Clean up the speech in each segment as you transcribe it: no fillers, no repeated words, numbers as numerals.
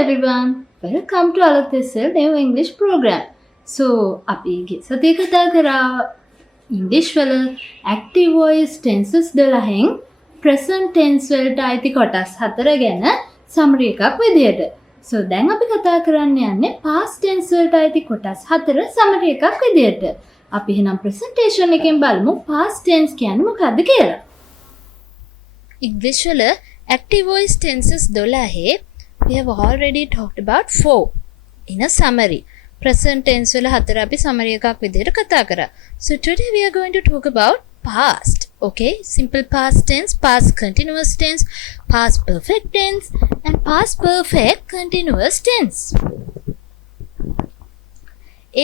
everyone, welcome to Alathesel new English program. So, අපි ගිය සතියේ කතා කරා ඉංග්‍රීසි වල active voice tenses 12න් present tense වලට අයිති කොටස් 4 ගැන summary එකක් විදියට. So, දැන් අපි කතා කරන්න යන්නේ past tense වලට අයිති කොටස් 4 summary එකක් විදියට. අපි එහෙනම් presentation එකෙන් බලමු past tense කියන්නේ මොකක්ද කියලා. ඉංග්‍රීසි වල active voice tenses 12 we have already talked about 4 in a summary. Present tense වල 4 අපි summary එකක් විදිහට කතා කරා. So today we are going to talk about past. Okay, simple past tense, past continuous tense, past perfect tense and past perfect continuous tense.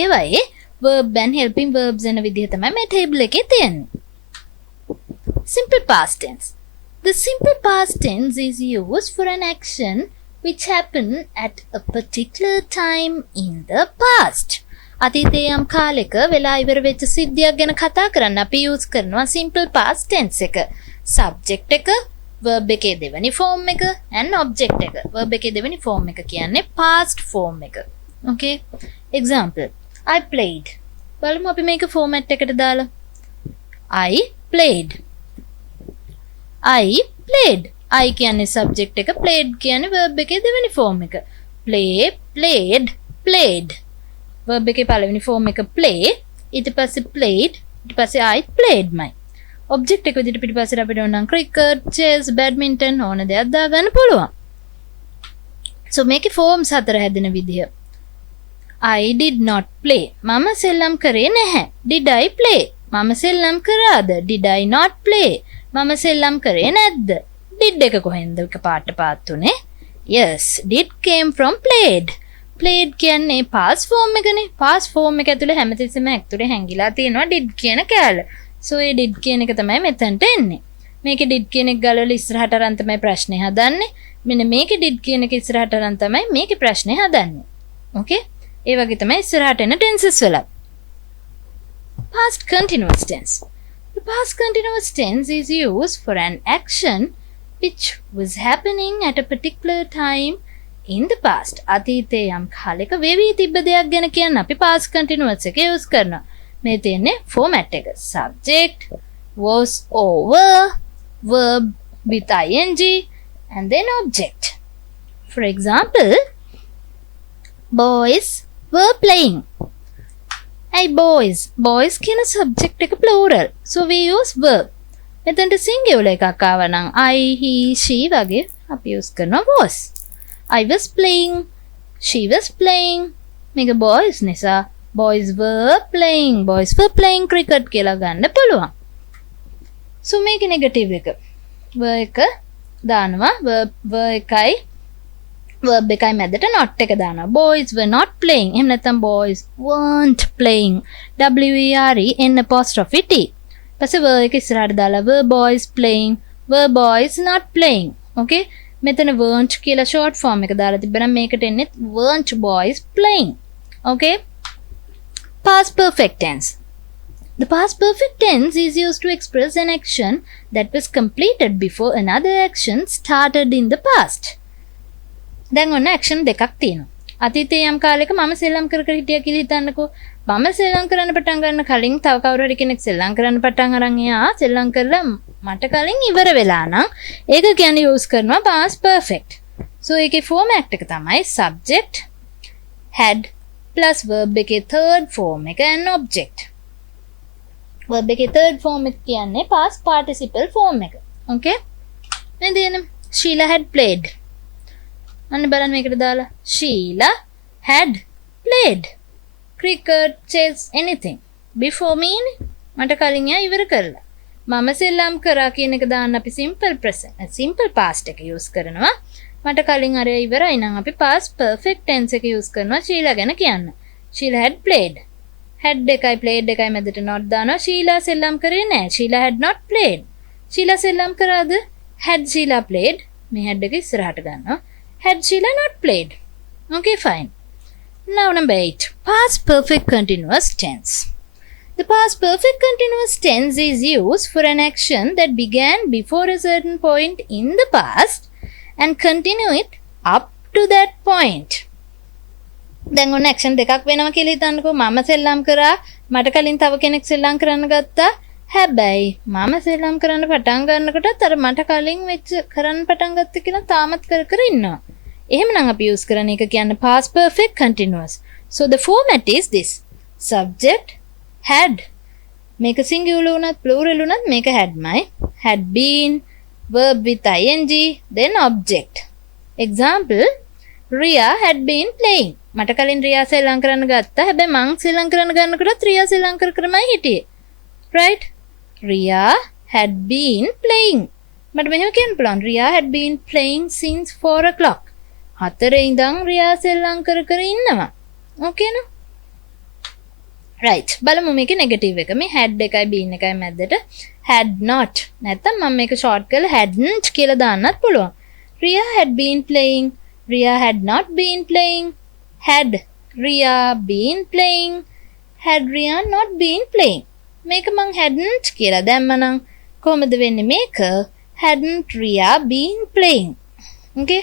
ඒවයේ verb and helping verbs යන විදිහ තමයි මේ table එකේ තියෙන්නේ. Simple past tense. The simple past tense is used for an action which happened at a particular time in the past. අතීතයේ යම් කාලයක වෙලා ඉවර වෙච්ච සිද්ධියක් ගැන කතා කරන්න අපි use කරනවා simple past tense එක. subject එක, verb එකේ දෙවෙනි form එක and object එක. verb එකේ දෙවෙනි form එක කියන්නේ past form එක. Okay? Example. I played. බලමු අපි මේක format එකට දාලා. I played. I played. I කියන්නේ subject එක, played කියන්නේ verb එකේ දෙවෙනි form එක. play, played, played. verb එකේ පළවෙනි form එක play, ඊට පස්සේ played, ඊට පස්සේ I played මයි. object එක විදිහට පිටිපස්සට අපිට ඕන නම් cricket, chess, badminton ඕන දෙයක් දාගන්න පුළුවන්. so මේකේ forms 4 හැදෙන විදිහ. I did not play. මම සෙල්ලම් කරේ නැහැ. did I play? මම සෙල්ලම් කරාද? did I not play? මම සෙල්ලම් කරේ නැද්ද? did එක කොහෙන්ද එක පාට පාත්තුනේ? yes, did came from played. played කියන්නේ past form එකනේ. past form එක ඇතුලේ හැමතිස්සෙම ඇතුලේ හැංගිලා තියෙනවා did කියන කෑල්ල. so ඒ did කියන එක තමයි මෙතනට එන්නේ. මේකේ did කියන එක ගලවලා ඉස්සරහට අරන් තමයි ප්‍රශ්නේ හදන්නේ. මෙන්න මේකේ did කියන එක ඉස්සරහට අරන් තමයි මේකේ ප්‍රශ්නේ හදන්නේ. okay? ඒ වගේ තමයි ඉස්සරහට එන tenses වල. past continuous tense. The past continuous tense is used for an action which was happening at a particular time in the past. අතීතයේ යම් කාලයක වෙවි තිබ්බ දෙයක් ගැන කියන්න අපි past continuous එක use කරනවා. මේ තියෙන්නේ format එක. subject, was over, verb with ing and then object. For example, boys were playing. Hey boys. Boys කියන subject එක plural. So we use verb. මෙතනට singular එකක් ආව නම් I, he, she වගේ අපි use කරනවා was. I was playing. She was playing. මේක boys නිසා boys were playing. Boys were playing cricket කියලා ගන්න පුළුවන්. so මේක negative එක. verb එක දානවා verb එකයි verb එකයි මැදට not එක දානවා. boys were not playing. එහෙම නැත්නම් boys weren't playing. WERE N'. පස්සේ verb එක ඉස්සරහට දාලා were boys playing, were boys not playing. okay? මෙතන weren't කියලා short form එක දාලා තිබ්බනම් මේකට එන්නේ weren't boys playing. okay? past perfect tense. The past perfect tense is used to express an action that was completed before another action started in the past. දැන් ඔන්න action දෙකක් තියෙනවා. අතීතයේ යම් කාලයක මම සෙල්ලම් කර හිටියා කියලා හිතන්නකෝ. මම සෙල්ලම් කරන්න පටන් ගන්න කලින් තව කවුරු හරි කෙනෙක් සෙල්ලම් කරන්න පටන් අරන් එයා සෙල්ලම් කරලා මට කලින් ඉවර වෙලා නම් ඒක කියන්නේ use කරනවා past perfect. so ඒකේ format එක තමයි subject, had plus verb එකේ third form එක and object. verb එකේ third form එක කියන්නේ past participle form එක. okay? then Sheila had played. අන්න බලන්න මේකට දාලා Sheila had played cricket, chess, anything before me. මට කලින් එයා ඉවර කරලා. මම සෙල්ලම් කරා කියන එක දාන්න අපි simple present, simple past එක use කරනවා. මට කලින් අර ඉවරයි නම් අපි past perfect tense එක use කරනවා Sheila ගැන කියන්න. Sheila had played. had එකයි played එකයි මැදට not දානවා. Sheila සෙල්ලම් කරේ නැහැ. Sheila had not played. Sheila සෙල්ලම් කරාද? had Sheila played. මේ had එක ඉස්සරහට ගන්නවා. had Sheila not played. okay, fine. Now number 8. Past perfect continuous tense. The past perfect continuous tense is used for an action that began before a certain point in the past and continue it up to that point. දැන් ඔන්න ඇක්ෂන් දෙකක් වෙනවා කියලා හිතන්නකෝ. මම සෙල්ලම් කරා, මට කලින් තව කෙනෙක් සෙල්ලම් කරන්න ගත්තා. හැබැයි මම සෙල්ලම් කරන්න පටන් ගන්නකොටත් අර මට කලින් වෙච්ච කරන්න පටන් ගත්ත කියලා තාමත් කර කර ඉන්නවා. එහෙමනම් අපි use කරන එක කියන්නේ past perfect continuous. So the format is this. Subject had. මේක singular උනත් plural උනත් මේක hadමයි. Had been, verb with ing, then object. Example, Ria had been playing. මට කලින් රියා සෙල්ලම් කරන්න ගත්තා. හැබැයි මං සෙල්ලම් කරන්න ගන්නකොටත් රියා සෙල්ලම් කරමයි හිටියේ. Right? Ria had been playing. මට මෙහෙම කියන්න පුළුවන්. Ria had been playing since 4 o'clock. 4 ඉඳන් රියා සෙල්ලම් කර ඉන්නවා. Okay නේද? right. බලමු මේකේ නෙගටිව් එක. මේ had එකයි been එකයි මැද්දට had not. නැත්තම් මම මේක ෂෝට් කරලා hadn't කියලා දාන්නත් පුළුවන්. Ria had been playing. Ria had not been playing. Had Ria been playing? Had Ria not been playing? මේක මං hadn't කියලා දැම්මනම් කොහොමද වෙන්නේ මේක? Hadn't Ria been playing? Okay?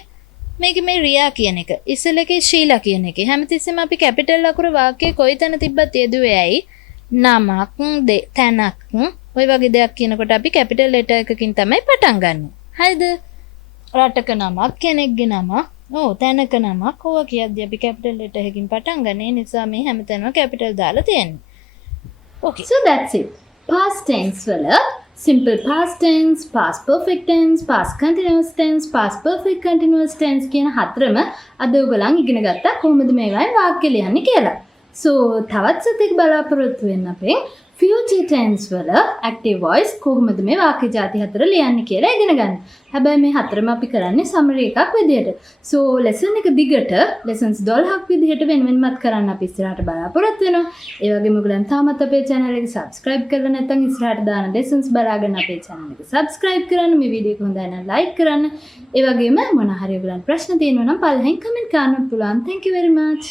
මේක මේ රියා කියන එක. ඉස්සෙල්ල එකේ ශීලා කියන එක. හැමතිස්සෙම අපි කැපිටල් අකුර වාක්‍යයේ කොයිතැන තිබ්බත් යෙදුවේ ඇයි? නමක්, තැනක්, ඔය වගේ දෙයක් කියනකොට අපි කැපිටල් ලෙටර් එකකින් තමයි පටන් ගන්නෙ. හරිද? රටක නමක්, කෙනෙක්ගේ නමක්, තැනක නමක්, ඕවා කියද්දි අපි කැපිටල් ලෙටර් එකකින් පටන් ගන්න. ඒ නිසා මේ හැමතැනම කැපිටල් දාලා තියෙන්නේ. Okay. So that's it. Past tense වල simple past tense, past perfect tense, past continuous tense, past perfect continuous tense කියන හතරම අද ඔයගලන් ඉගෙන ගත්තා කොහොමද මේවායින් වාක්‍ය ලියන්නේ කියලා. So තවත් සතියක බලාපොරොත්තු වෙන්න අපෙන් future tense වල active voice කොහොමද මේ වාක්‍ය ಜಾති හතර ලියන්නේ කියලා ඉගෙන ගන්න. හැබැයි මේ හතරම අපි කරන්නේ summary එකක් විදියට. So lesson එක දිගට lessons 12ක් විදියට වෙනමත් කරන්න අපි ඉස්සරහට බලාපොරොත්තු වෙනවා. ඒ වගේම ඔයගලන් තාමත් අපේ channel එක subscribe කරලා නැත්නම් ඉස්සරහට දාන lessons බලාගෙන අපේ channel එක subscribe කරන්න. මේ වීඩියෝ එක හොඳයි නම් like කරන්න. ඒ වගේම මොන හරි ඔයගලන් ප්‍රශ්න තියෙනවා නම් පළවෙනි comment කරන්න පුළුවන්. Thank you very much.